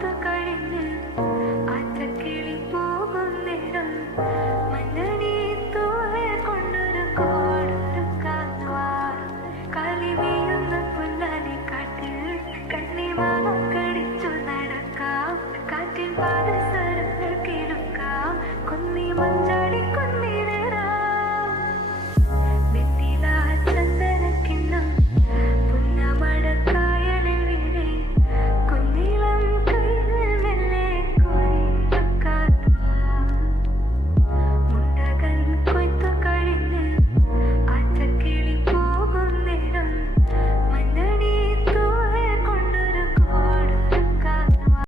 the